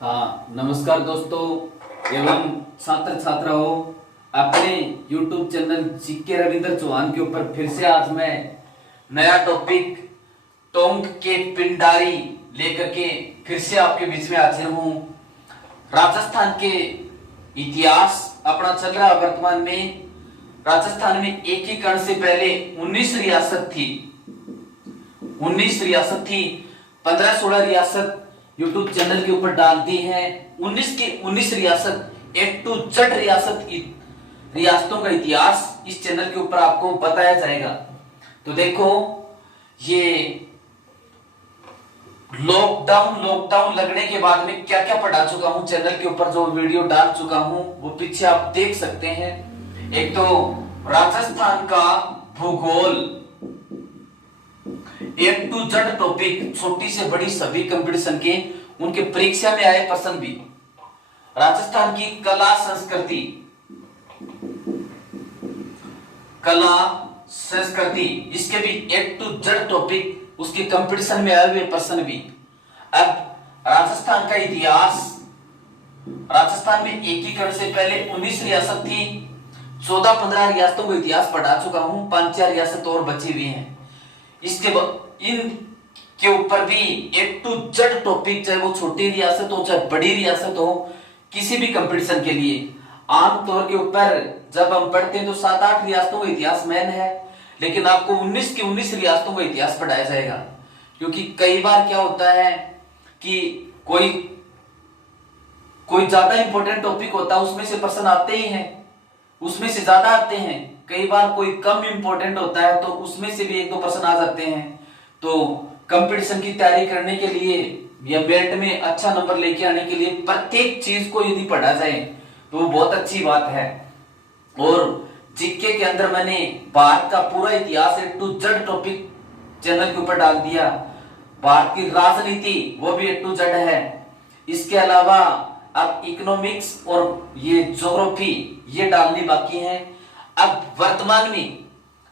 हाँ, नमस्कार दोस्तों एवं छात्र छात्राओं। अपने YouTube channel GK Ravindra Chauhan के ऊपर फिर से आज मैं नया टॉपिक टोंक के पिंडारी लेकर के फिर से आपके बीच में हाजिर हूँ। राजस्थान के इतिहास अपना चल रहा है वर्तमान में। राजस्थान में एकीकरण से पहले 19 रियासत थी। 19 रियासत थी, 15-16 रियासत यूट्यूब चैनल के ऊपर डाल दी है। 19 की 19 रियासत A to Z रियासतों का इतिहास इस चैनल के ऊपर आपको बताया जाएगा। तो देखो, ये लॉकडाउन लगने के बाद में क्या क्या पढ़ा चुका हूं, चैनल के ऊपर जो वीडियो डाल चुका हूं वो पीछे आप देख सकते हैं। एक तो राजस्थान का भूगोल A to Z टॉपिक, छोटी से बड़ी सभी कंपटीशन के उनके परीक्षा में आए प्रश्न भी। राजस्थान की कला संस्कृति इसके भी A to Z टॉपिक, उसके कंपटीशन में आए हुए प्रश्न भी। अब राजस्थान का इतिहास। राजस्थान में एकीकरण से पहले 19 रियासत थी। 14-15 रियासतों को इतिहास पढ़ा चुका हूं, 5-4 रियासत और बची हुई हैं। इसके इन के ऊपर भी A to Z टॉपिक, चाहे वो छोटी रियासत हो चाहे बड़ी रियासत हो, किसी भी कंपटीशन के लिए आमतौर के ऊपर जब हम पढ़ते हैं तो 7-8 रियासतों का इतिहास मेन है, लेकिन आपको 19 की 19 रियासतों का इतिहास पढ़ाया जाएगा। क्योंकि कई बार क्या होता है कि कोई ज्यादा इंपॉर्टेंट टॉपिक होता है, उसमें से प्रश्न आते ही हैं, उसमें से ज्यादा आते हैं। कई बार कोई कम इंपॉर्टेंट होता है तो उसमें से भी 1-2 प्रश्न आ जाते हैं। तो कंपटीशन की तैयारी करने के लिए या मेरिट में अच्छा नंबर लेके आने के लिए प्रत्येक चीज को यदि पढ़ा जाए तो वो बहुत अच्छी बात है। और जीके के अंदर मैंने भारत का पूरा इतिहास A to Z topic channel के ऊपर डाल दिया। भारत की राजनीति वो भी A to Z है। इसके अलावा अब इकोनॉमिक्स और ये ज्योग्राफी ये डालनी बाकी है। अब वर्तमान में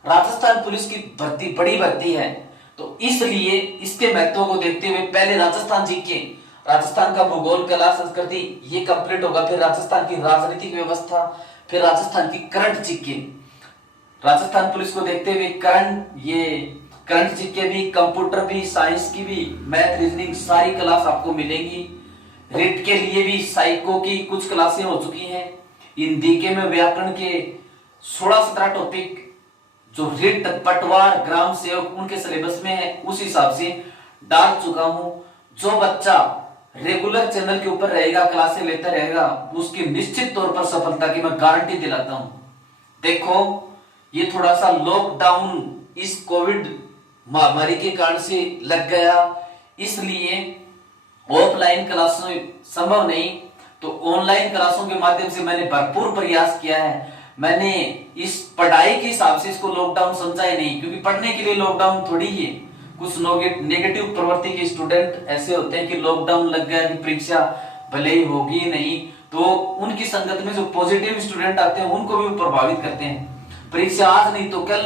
राजस्थान पुलिस की भर्ती बड़ी भर्ती है, तो इसलिए इसके महत्व को देखते हुए पहले राजस्थान जीके, राजस्थान का भूगोल, कला, संस्कृति ये कंप्लीट होगा, फिर राजस्थान की राजनीतिक व्यवस्था, फिर राजस्थान की करंट जीके। राजस्थान पुलिस को देखते हुए करंट जीके भी, कंप्यूटर भी, साइंस की भी, मैथ, रीजनिंग सारी क्लास आपको मिलेंगी। रिट के लिए भी साइको की कुछ क्लासें हो चुकी हैं। हिंदी के में व्याकरण के 16-17 टॉपिक जो रिट, पटवार, ग्राम सेवक उनके सिलेबस में है, उस हिसाब से डाल चुका हूं। जो बच्चा रेगुलर चैनल के ऊपर रहेगा, क्लासें लेता रहेगा, उसकी निश्चित तौर पर सफलता की मैं गारंटी दिलाता हूं। देखो, ये थोड़ा सा लॉकडाउन इस कोविड महामारी के कारण से लग गया, इसलिए ऑफलाइन क्लासें संभव नहीं, तो ऑनलाइन क्लासों के माध्यम से मैंने भरपूर प्रयास किया है। मैंने इस पढ़ाई के हिसाब से इसको लॉकडाउन समझा ही नहीं, क्योंकि पढ़ने के लिए लॉकडाउन थोड़ी ही है। कुछ नेगेटिव प्रवृत्ति के स्टूडेंट ऐसे होते हैं कि लॉकडाउन लग गया कि परीक्षा भले ही होगी नहीं, तो उनकी संगत में जो पॉजिटिव स्टूडेंट आते हैं उनको भी प्रभावित करते हैं। परीक्षा आज नहीं तो कल,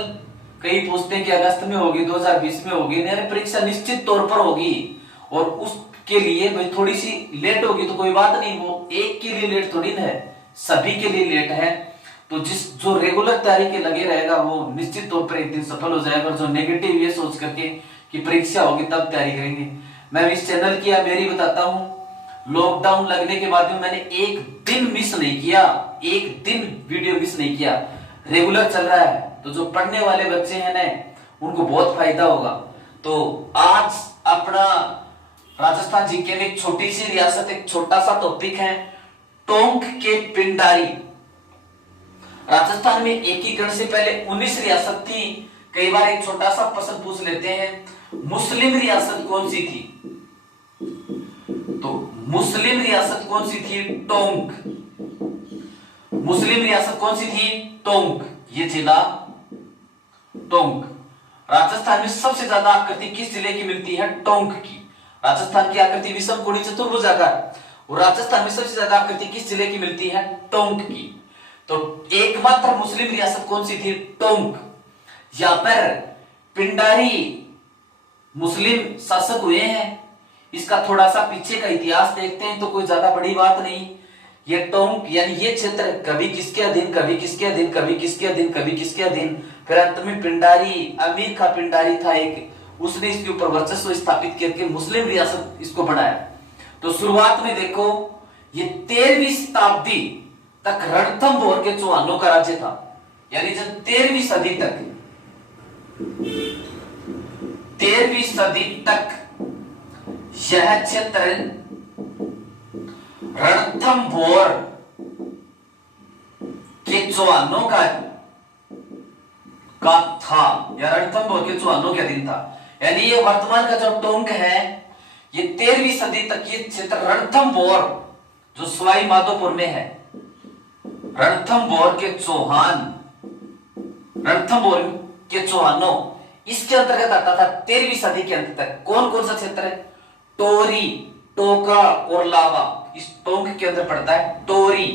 कई पूछते हैं कि अगस्त में होगी, 2020 में होगी, नहीं, परीक्षा निश्चित तौर पर होगी। और उसके लिए भाई थोड़ी सी लेट होगी तो कोई बात नहीं, वो एक के लिए लेट थोड़ी ना है, सभी के लिए लेट है। तो जो रेगुलर तैयारी के लगे रहेगा वो निश्चित तौर पर एक दिन सफल हो जाएगा। और जो नेगेटिव ये सोच करके कि परीक्षा होगी तब तैयारी करेंगे, मैं इस चैनल की मेरी बताता हूं। लॉकडाउन लगने के बाद में मैंने एक दिन मिस नहीं किया, एक दिन वीडियो मिस नहीं किया, रेगुलर चल रहा है। तो जो पढ़ने वाले बच्चे हैं ना, उनको बहुत फायदा होगा। तो आज अपना राजस्थान जीके में एक छोटी सी रियासत, एक छोटा सा टॉपिक है, टोंक के पिंडारी। राजस्थान में एकीकरण से पहले 19 रियासत थी। कई बार एक छोटा सा प्रश्न पूछ लेते हैं, मुस्लिम रियासत कौन सी थी? तो मुस्लिम रियासत कौन सी थी? टोंक। मुस्लिम रियासत कौन सी थी? टोंक। ये जिला टोंक। राजस्थान में सबसे ज्यादा आकृति किस जिले की मिलती है? टोंक की। राजस्थान की आकृति विषम कोणीय चतुर्भुजाकार, और राजस्थान में सबसे ज्यादा आकृति किस जिले की मिलती है? टोंक की। तो एकमात्र मुस्लिम रियासत कौन सी थी? टोंक। यहां पर पिंडारी मुस्लिम शासक हुए हैं। इसका थोड़ा सा पीछे का इतिहास देखते हैं तो कोई ज्यादा बड़ी बात नहीं। ये टोंक यानी ये क्षेत्र कभी किसके अधीन, कभी किसके अधीन, कभी किसके अधीन, कभी किसके अधीन, फिर अंत में पिंडारी, अमीर का पिंडारी था एक, उसने इसके ऊपर वर्चस्व स्थापित करके मुस्लिम रियासत इसको बनाया। तो शुरुआत में देखो ये 13वीं शताब्दी तक रणथंभौर के चौहानों का राज्य था। यानी जब 13वीं सदी तक 13वीं सदी तक यह क्षेत्र रणथंभौर के चौहानों का था, या रणथंभौर के चौहानों के अधीन था। यानी ये वर्तमान का जो टोंक है ये 13वीं सदी तक ये क्षेत्र रणथंभौर जो सवाई माधोपुर में है, रणथंभौर के चौहान, रणथंभौर के चौहानों इसके अंतर्गत आता था 13वीं सदी के अंत तक। कौन कौन सा क्षेत्र है? टोरी, टोकरा और लावा इस टोंक के अंदर पड़ता है। टोरी,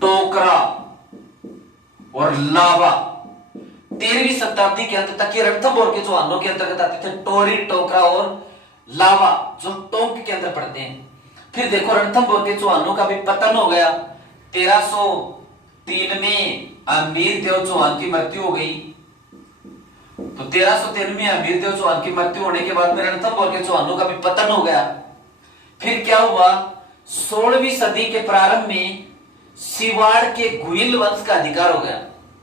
टोकरा और लावा 13वीं शताब्दी के अंत तक ये रणथंभौर के चौहानों के अंतर्गत आते थे। टोरी, टोकरा और लावा जो टोंक के अंदर पड़ते हैं। फिर देखो रणथंभौर के चौहानों का भी पतन हो गया। 1303 में अमीर देव चौहान की मृत्यु हो गई। तो 1303 में अमीर देव चौहान की मृत्यु होने के बाद में रणथंभौर के चौहानों का भी पतन हो गया। फिर क्या हुआ? 16वीं सदी के प्रारंभ में सिवाड़ के गुहिल वंश का अधिकार हो गया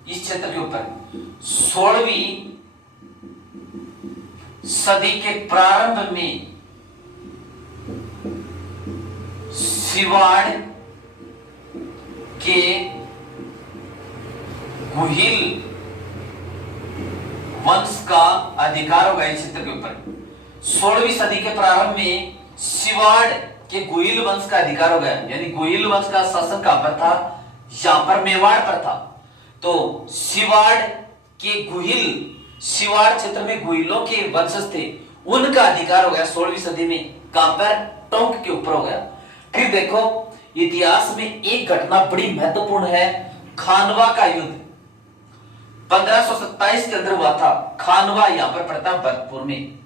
इस क्षेत्र के ऊपर। 16वीं सदी के प्रारंभ में सिवाड़ के गुहिल वंश का अधिकार हो गया इस क्षेत्र के ऊपर। 16वीं सदी के प्रारंभ में सिवाड़ के गुहिल वंश का अधिकार हो गया। यानी गुहिल वंश का शासन कहां पर था? यहां पर मेवाड़ पर था। तो सिवाड़ के गुहिल, सिवाड़ क्षेत्र में गुहिलों के वंशज थे, उनका अधिकार हो गया 16वीं सदी में। कहां पर? टोंक के ऊपर हो गया। फिर देखो इतिहास में एक घटना बड़ी महत्वपूर्ण है, खानवा का युद्ध 1527 के अंदर हुआ था। खानवा यहां पर पड़ता है भरतपुर में।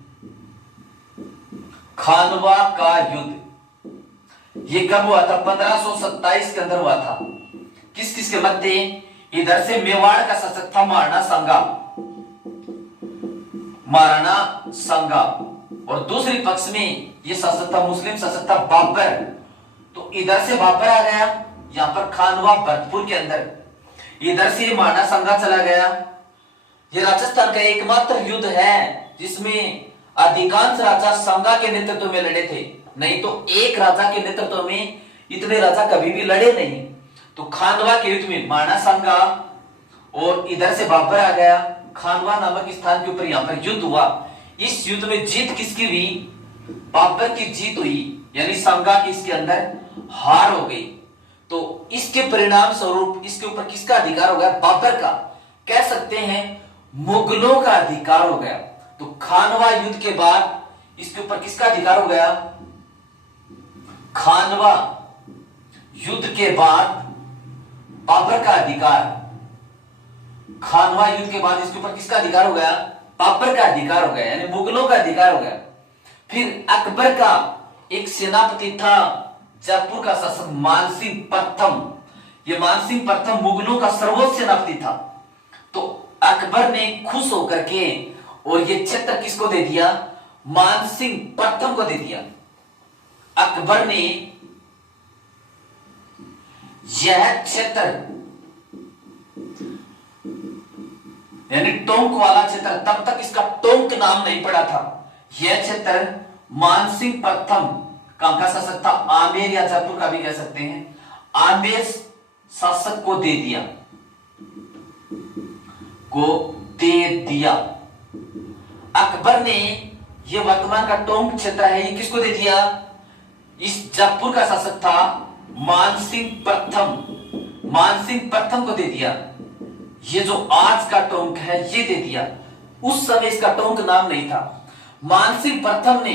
खानवा का युद्ध ये कब हुआ था? 1527 के अंदर हुआ था। किस किस के मध्य? इधर से मेवाड़ का शासक था महाराणा सांगा, महाराणा सांगा, और दूसरी पक्ष में ये शासक था, मुस्लिम शासक था बाबर। तो इधर से बाबर आ गया यहां पर खानवा भरतपुर के अंदर, इधर से महाराणा सांगा चला गया। ये राजस्थान का एकमात्र युद्ध है जिसमें अधिकांश राजा सांगा के नेतृत्व में लड़े थे, नहीं तो एक राजा के नेतृत्व में इतने राजा कभी भी लड़े नहीं। तो खानवा के युद्ध में महाराणा सांगा और इधर से बाबर आ गया। खानवा नामक स्थान के ऊपर यहां पर युद्ध हुआ। इस युद्ध में जीत किसकी हुई? बाबर की जीत हुई, यानी सांगा की इसके अंदर हार हो गई। तो इसके परिणाम स्वरूप इसके ऊपर किसका अधिकार हो गया? बाबर का। कह सकते हैं मुगलों का अधिकार हो गया। तो खानवा युद्ध के बाद इसके ऊपर किसका अधिकार हो गया? खानवा युद्ध के बाद बाबर का अधिकार। खानवा युद्ध के बाद इसके ऊपर किसका अधिकार हो गया? बाबर का अधिकार हो गया, यानी मुगलों का अधिकार हो गया। फिर अकबर का एक सेनापति था, जयपुर का शासक मानसिंह प्रथम। ये मानसिंह प्रथम मुगलों का सर्वोच्च सेनापति था। तो अकबर ने खुश होकर के और ये क्षेत्र किसको दे दिया? मानसिंह प्रथम को दे दिया। अकबर ने यह क्षेत्र यानी टोंक वाला क्षेत्र, तब तक इसका टोंक नाम नहीं पड़ा था। यह क्षेत्र मानसिंह प्रथम का शासक था, आमेर या जयपुर का भी कह सकते हैं, आमेर शासक को दे दिया, अकबर ने यह वर्तमान का टोंक क्षेत्र है ये किसको दे दिया? इस जयपुर का शासक था मानसिंह प्रथम, मानसिंह प्रथम को दे दिया। ये जो आज का टोंक है ये दे दिया। उस समय इसका टोंक नाम नहीं था। मानसिंह प्रथम ने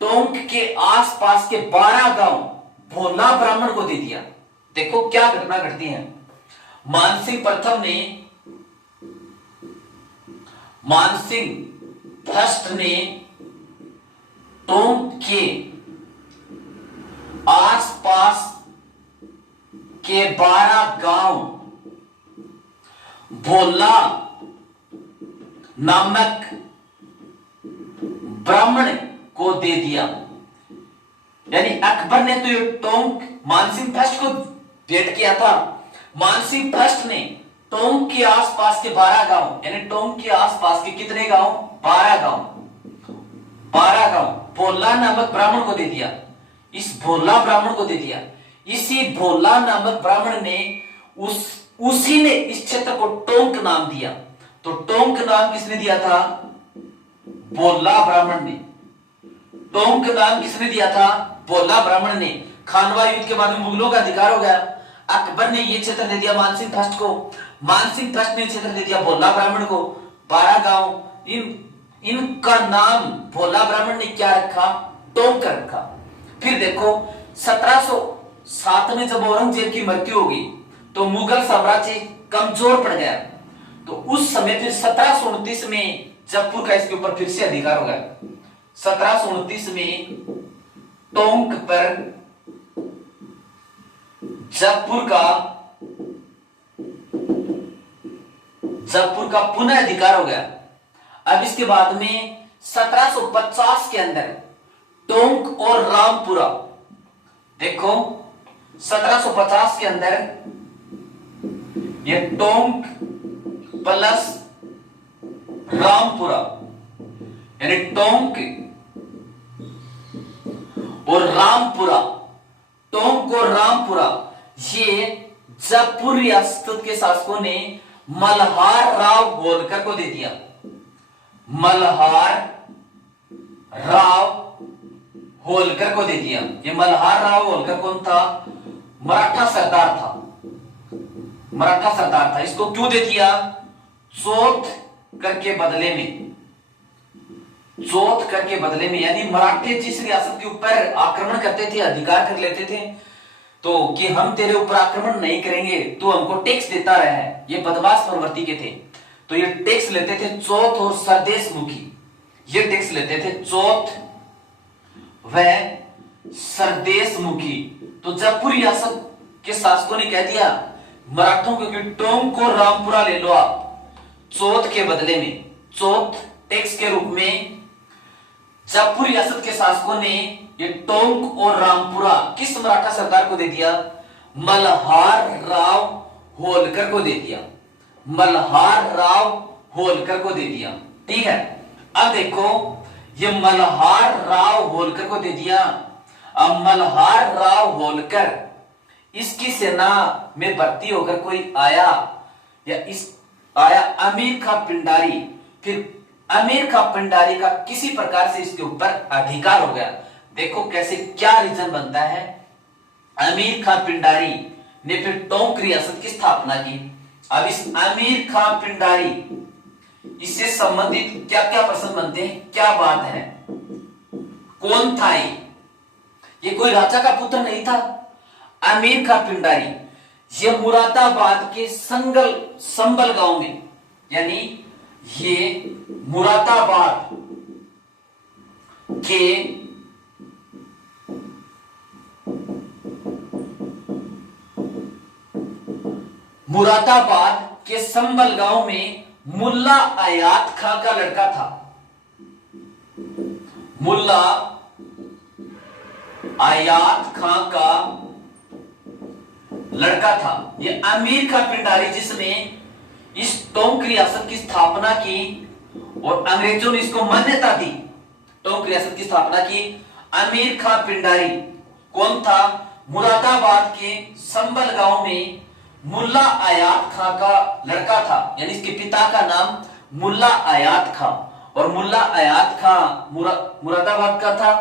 टोंक के आसपास के 12 गांव भोला ब्राह्मण को दे दिया। देखो क्या घटना घटती है। मानसिंह प्रथम ने, मानसिंह फर्स्ट ने टोंक के आसपास के 12 गांव भोला नामक ब्राह्मण को दे दिया। यानी अकबर ने तो ये टोंक मानसिंह फर्स्ट को भेंट किया था। मानसिंह फर्स्ट ने टोंक के आसपास के 12 गांव, यानी टोंक के आसपास के कितने गांव? 12 गांव, 12 गांव भोला नामक ब्राह्मण को दे दिया। इस भोला ब्राह्मण को दे दिया। इसी भोला नामक ब्राह्मण ने उसी ने इस क्षेत्र को टोंक नाम दिया। तो टोंक नाम किसने दिया था? भोला ब्राह्मण ने। टोंक नाम किसने दिया था? भोला ब्राह्मण ने। खानवा युद्ध के बाद में मुगलों का अधिकार हो गया। अकबर ने यह क्षेत्र दे दिया मानसिंह फर्स्ट को। मानसिंह फर्स्ट ने क्षेत्र दे दिया भोला ब्राह्मण को। 12 गांव, इनका नाम भोला ब्राह्मण ने क्या रखा? टोंक रखा। फिर देखो 1707 में जब औरंगजेब की मृत्यु होगी तो मुगल साम्राज्य कमजोर पड़ गया। तो उस समय फिर 1729 में जयपुर का इसके ऊपर फिर से अधिकार हो गया। 1729 में टोंक पर जयपुर का पुनः अधिकार हो गया। अब इसके बाद में 1750 के अंदर टोंक और रामपुरा, देखो 1750 के अंदर ये टोंक प्लस रामपुरा, यानी टोंक और रामपुरा, टोंक और रामपुरा, ये जयपुर रियासत के शासकों ने मल्हार राव होलकर को दे दिया। मल्हार राव होलकर को दे दिया। ये मल्हार राव होलकर कौन था? मराठा सरदार था। मराठा सरदार था। इसको क्यों दे दिया? चौथ करके बदले में, चौथ करके बदले में, यानी मराठे जिस रियासत के ऊपर आक्रमण करते थे, अधिकार कर लेते थे, तो कि हम तेरे ऊपर आक्रमण नहीं करेंगे, तो हमको टैक्स देता रहा है। ये बदमाश प्रवृत्ति के थे, तो ये टैक्स लेते थे चौथ और सरदेश मुखी। ये टैक्स लेते थे चौथ व सरदेश मुखी। तो जयपुर रियासत के शासकों ने कह दिया मराठों को कि टोंक और रामपुरा ले लो आप चौथ के बदले में, चौथ टैक्स के रूप में। जयपुर रियासत के शासकों ने ये टोंक और रामपुरा किस मराठा सरदार को दे दिया? मल्हार राव होलकर को दे दिया। मल्हार राव होलकर को दे दिया। ठीक है। अब देखो ये मल्हार राव होलकर को दे दिया। अब मल्हार राव होलकर इसकी सेना में भर्ती होकर कोई आया, या इस आया अमीर खां पिंडारी, फिर अमीर खां पिंडारी का किसी प्रकार से इसके ऊपर अधिकार हो गया। देखो कैसे क्या रीजन बनता है। अमीर खां पिंडारी ने फिर टोंक रियासत की स्थापना की। अब इस अमीर खां पिंडारी, इससे संबंधित क्या क्या प्रश्न बनते हैं, क्या बात है? कौन था ये कोई राजा का पुत्र नहीं था। अमीर खां पिंडारी ये मुरादाबाद के संबल गांव में, यानी ये मुरादाबाद के संबल गांव में मुल्ला आयात खां का लड़का था। मुल्ला आयात खां का लड़का था। ये अमीर खां पिंडारी जिसने इस टोंक रियासत की स्थापना की और अंग्रेजों ने इसको मान्यता दी, टोंक रियासत की स्थापना की। अमीर खां पिंडारी कौन था? मुरादाबाद के संबल गांव में मुल्ला आयात खां का लड़का था, यानी इसके पिता का नाम मुल्ला आयात खां, और मुल्ला आयात खां मुरादाबाद का था,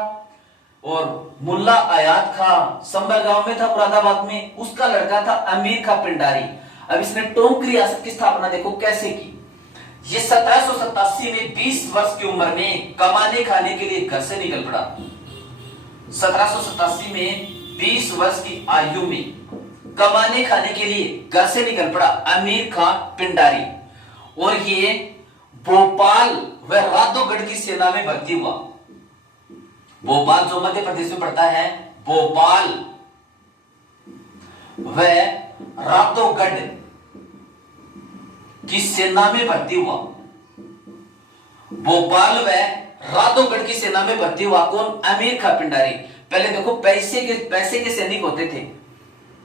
और मुल्ला आयात खां संबल गांव में था मुरादाबाद में। उसका लड़का था अमीर खां पिंडारी। अब इसने टोंक रियासत की स्थापना देखो कैसे की। ये 1787 में 20 वर्ष की उम्र में कमाने खाने के लिए घर से निकल पड़ा। 1787 में 20 वर्ष की आयु में कमाने खाने के लिए घर से निकल पड़ा अमीर खां पिंडारी, और ये भोपाल व राधोगढ़ की सेना में भर्ती हुआ। भोपाल जो मध्य प्रदेश में पड़ता है, भोपाल व रातोगढ़ की सेना में भर्ती हुआ। भोपाल व रातोगढ़ की सेना में भर्ती हुआ कौन? अमीर खां पिंडारी। पहले देखो पैसे के सैनिक होते थे।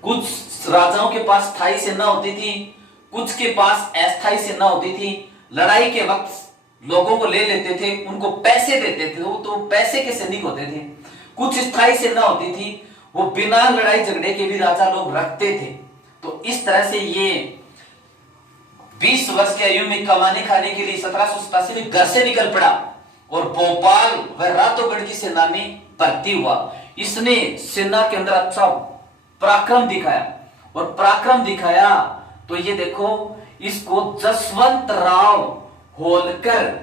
कुछ राजाओं के पास स्थायी सेना होती थी, कुछ के पास अस्थायी सेना होती थी। लड़ाई के वक्त लोगों को ले लेते थे, उनको पैसे देते थे, तो पैसे के सैनिक होते थे। कुछ स्थायी सेना होती थी, वो बिना लड़ाई झगड़े के भी राजा लोग रखते थे। तो इस तरह से ये 20 वर्ष की आयु में कमाने खाने के लिए 1787 में घर से निकल पड़ा और भोपाल व रातोगढ़ की सेना में भर्ती हुआ। इसने सेना के अंदर अच्छा पराक्रम दिखाया, और पराक्रम दिखाया तो ये देखो, इसको जसवंत राव होलकर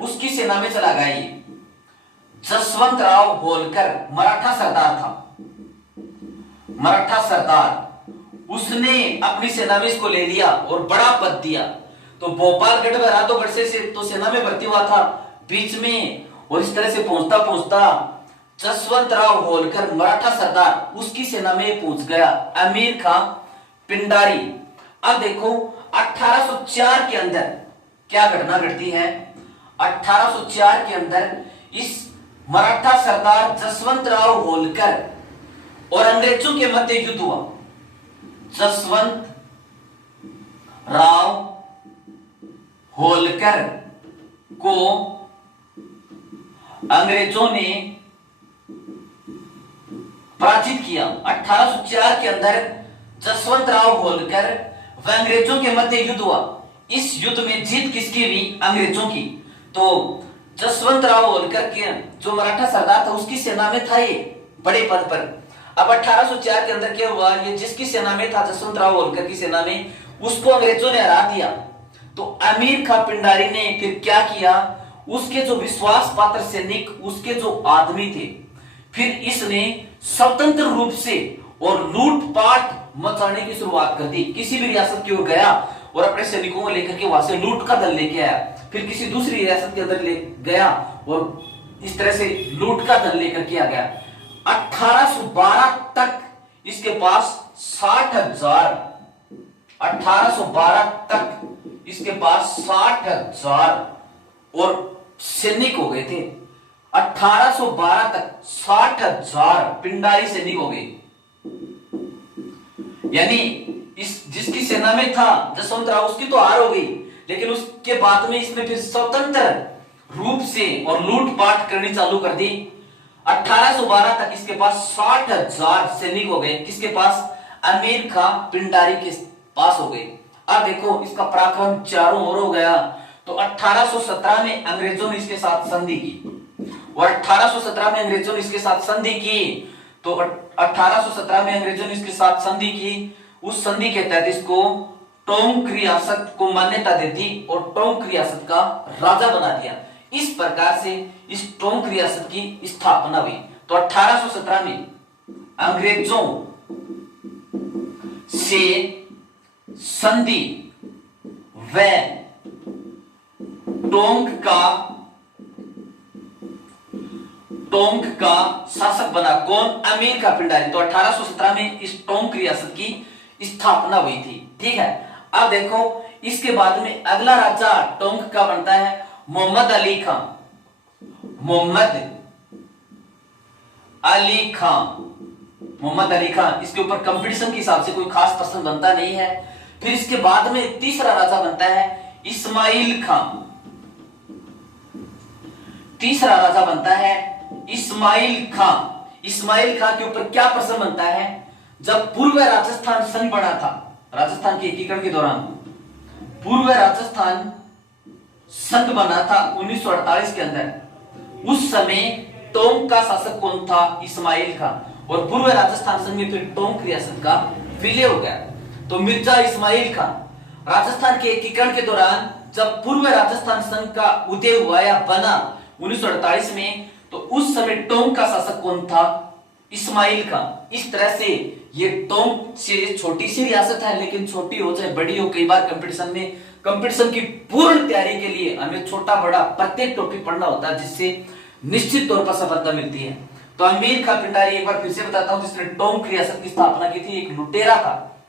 उसकी सेना में चला गया। ये जसवंत राव होलकर मराठा सरदार था, मराठा सरदार। उसने अपनी सेना में इसको ले लिया और बड़ा पद दिया। तो भोपालगढ़ व रातोगढ़ से तो सेना में भर्ती हुआ था बीच में, और इस तरह से पहुंचता पहुंचता जसवंत राव होलकर मराठा सरदार उसकी सेना में पहुंच गया, अमीर खां पिंडारी। अब देखो 1804 के अंदर क्या घटना घटती है। 1804 के अंदर इस मराठा सरदार जसवंत राव होलकर और अंग्रेजों के मध्य युद्ध हुआ। जसवंत राव होलकर को अंग्रेजों ने पराजित किया। 1804 के अंदर जसवंत राव होलकर व अंग्रेजों के मध्य युद्ध हुआ। इस युद्ध में जीत किसकी हुई? अंग्रेजों की। तो जसवंत राव होलकर के जो मराठा सरदार था उसकी सेना में था ये बड़े पद पर। अब 1804 के अंदर क्या हुआ, ये जिसकी सेना में था जसवंत राव होलकर की सेना में, उसको अंग्रेजों ने हरा दिया। तो अमीर खां पिंडारी ने फिर क्या किया, उसके जो विश्वास पात्र सैनिक, उसके जो आदमी थे, फिर इसने स्वतंत्र रूप से और लूटपाट मचाने की शुरुआत कर दी। किसी भी रियासत की ओर गया और अपने सैनिकों को लेकर के वहां से लूट का दल लेके आया, फिर किसी दूसरी रियासत के अंदर ले गया और इस तरह से लूट का दल लेकर के आ गया। 1812 तक इसके पास 60,000, 1812 तक इसके पास 60,000 और सैनिक हो गए थे। 1812 तक 60,000 पिंडारी सैनिक हो गए। यानी इस जिसकी सेना में था जसवंत राव, उसकी तो हार हो गई, लेकिन उसके बाद में इसने फिर स्वतंत्र रूप से और लूटपाट करनी चालू कर दी। 1812 तक इसके पास 60,000 सैनिक हो गए। किसके पास? अमीर खां पिंडारी के पास हो गए। अब देखो इसका पराक्रम चारों ओर हो गया। तो 1817 में अंग्रेजों ने इसके साथ संधि की, और 1817 में अंग्रेजों ने इसके साथ संधि की। तो 1817 में अंग्रेजों ने इसके साथ संधि की। उस संधि के तहत इसको टोंक रियासत को मान्यता दे दी और टोंक रियासत का राजा बना दिया। इस प्रकार से इस टोंक रियासत की स्थापना हुई। तो 1817 में अंग्रेजों से संधि व टोंक का शासक बना कौन? अमीर खां पिंडारी। तो 1817 में इस टोंक रियासत की स्थापना हुई थी। ठीक है, अब देखो इसके बाद में अगला राजा टोंक का बनता है मोहम्मद अली खां। मोहम्मद अली खां, इसके ऊपर कंपटीशन के हिसाब से कोई खास पर्सन बनता नहीं है। फिर इसके बाद में तीसरा राजा बनता है इस्माइल खां। तीसरा राजा बनता है इस्माइल खां। इस्माइल खां के ऊपर क्या प्रश्न बनता है? जब पूर्व राजस्थान संघ बना था, राजस्थान के एकीकरण के दौरान पूर्व राजस्थान संघ बना था 1948 के अंदर, उस समय टोंक का शासक कौन था? इस्माइल खां। और पूर्व राजस्थान संघ में फिर टोंक रियासत का विलय हो गया। तो मिर्जा इस्माइल खां राजस्थान के एकीकरण के दौरान जब पूर्व राजस्थान संघ का उदय हुआ या बना 1948 में, तो उस समय टोंक का शासक कौन था? इस्माइल खां। इस तरह से ये टोंक से छोटी सी रियासत है, लेकिन छोटी हो चाहे बड़ी हो, कई बार कंपटीशन की पूर्ण तैयारी के लिए हमें छोटा बड़ा प्रत्येक टॉपिक पढ़ना होता है, जिससे निश्चित तौर पर सफलता मिलती है। तो अमीर खां पिंडारी, एक बार फिर से बताता हूं, जिसने टोंक रियासत की स्थापना की थी, एक लुटेरा था।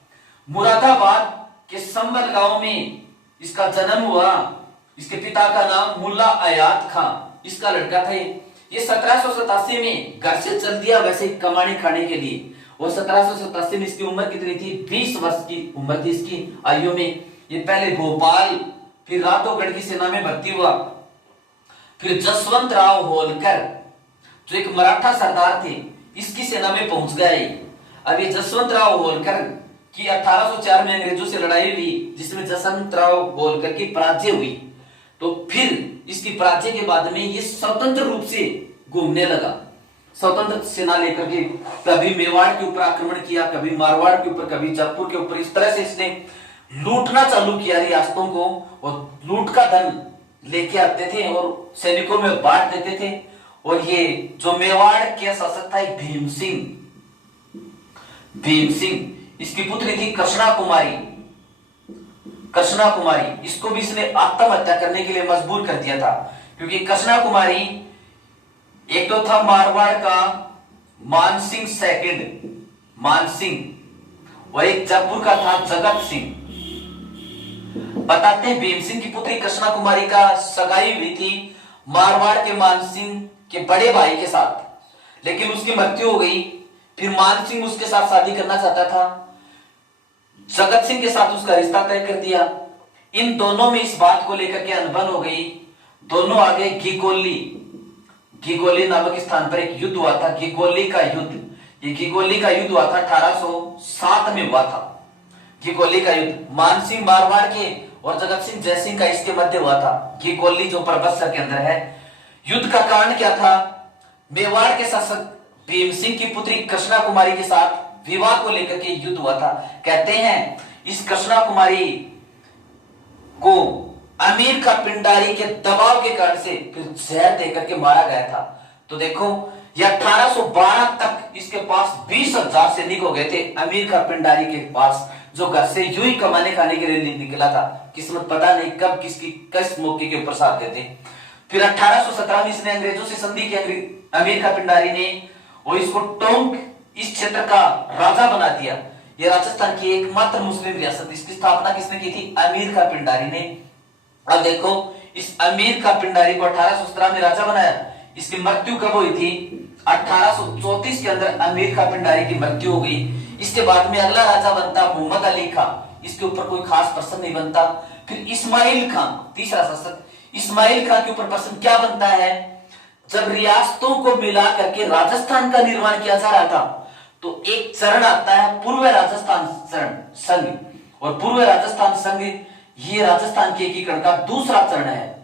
मुरादाबाद के संबल गांव में इसका जन्म हुआ। इसके पिता का नाम मुल्ला आयात खां, इसका लड़का था ये 1787 में घर से चल दिया, वैसे कमाने खाने के लिए। और 1787 में इसकी उम्र कितनी थी? 20 वर्ष की उम्र थी इसकी आयु में। ये पहले भोपाल, फिर रातोगढ़ की सेना में भर्ती हुआ, फिर जसवंत राव होलकर जो एक मराठा सरदार थे, इसकी सेना में पहुंच गए। अब ये जसवंत राव होलकर की 1804 में अंग्रेजों से लड़ाई हुई, जिसमें जसवंत राव होलकर की पराजय हुई। तो फिर इसकी पराजय के बाद में ये स्वतंत्र रूप से घूमने लगा, स्वतंत्र सेना लेकर के कभी मेवाड़ के ऊपर आक्रमण किया, कभी मारवाड़ के ऊपर, कभी जयपुर के ऊपर। इस तरह से इसने लूटना चालू किया रियासतों को, और लूट का धन लेके आते थे और सैनिकों में बांट देते थे। और ये जो मेवाड़ के शासक था भीम सिंह, इसकी पुत्री थी कृष्णा कुमारी। इसको भी इसने आत्महत्या करने के लिए मजबूर कर दिया था, क्योंकि कृष्णा कुमारी एक तो था मारवाड़ का मानसिंह और एक जयपुर का था जगत सिंह। बताते हैं भीम सिंह की पुत्री कृष्णा कुमारी का सगाई हुई थी मारवाड़ के मानसिंह के बड़े भाई के साथ, लेकिन उसकी मृत्यु हो गई। फिर मानसिंह उसके साथ शादी करना चाहता था, जगत सिंह के साथ उसका रिश्ता तय कर दिया। इन दोनों में इस बात को लेकर के अनबन हो गई। दोनों आ गए घिगोली नामक स्थान पर एक युद्ध हुआ था, घिगोली का युद्ध। ये घिगोली का युद्ध हुआ था 1807 में हुआ था। घिगोली का युद्ध मानसिंह मारवाड़ के और जगत सिंह जयसिंह का इसके मध्य हुआ था। घिगोली जो परबत्सर के अंदर है। युद्ध का कारण क्या था? मेवाड़ के शासक भीम सिंह की पुत्री कृष्णा कुमारी के साथ विवाह को लेकर के युद्ध हुआ था। कहते हैं इस कृष्णा कुमारी को अमीर खां पिंडारी के दबाव के कारण से फिर जहर देकर के मारा गया था। तो देखो ये 1812 तक इसके पास 20,000 सैनिक हो गए थे अमीर खां पिंडारी के पास, जो घर से यूं ही कमाने खाने के लिए निकला था। किस्मत पता नहीं कब किस मौके के ऊपर साथ गए थे। फिर 1817 में इसने अंग्रेजों से संधि की, अमीर खां पिंडारी ने, और इसको टोंक इस क्षेत्र का राजा बना दिया। ये राजस्थान की एकमात्र मुस्लिम रियासत, इसकी स्थापना किसने की थी? अमीर खां पिंडारी ने। अब देखो इस अमीर खां पिंडारी को 1817 में राजा बनाया। इसकी मृत्यु कब हुई थी? 1834 के अंदर अमीर खां पिंडारी की मृत्यु हो गई। इसके बाद में अगला राजा बनता मोहम्मद अली खां। इसके ऊपर कोई खास प्रश्न नहीं बनता। फिर इस्माइल खां, तीसरा शासक। इस्माइल खां के ऊपर प्रश्न क्या बनता है? जब रियासतों को मिला करके राजस्थान का निर्माण किया जा रहा था, तो एक चरण आता है पूर्व राजस्थान संघ, और पूर्व राजस्थान संघ ये राजस्थान के एकीकरण का दूसरा चरण है।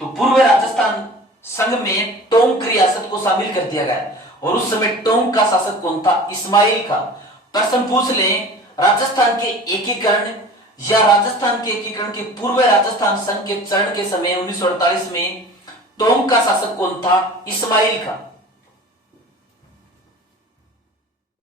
तो पूर्व राजस्थान संघ में टोंक रियासत को शामिल कर दिया गया, और उस समय टोंक का शासक कौन था? इस्माइल खां। प्रश्न पूछ लें, राजस्थान के एकीकरण या राजस्थान के एकीकरण के पूर्व राजस्थान संघ के चरण के समय 1948 में टोंक का शासक कौन था? इस्माइल खां।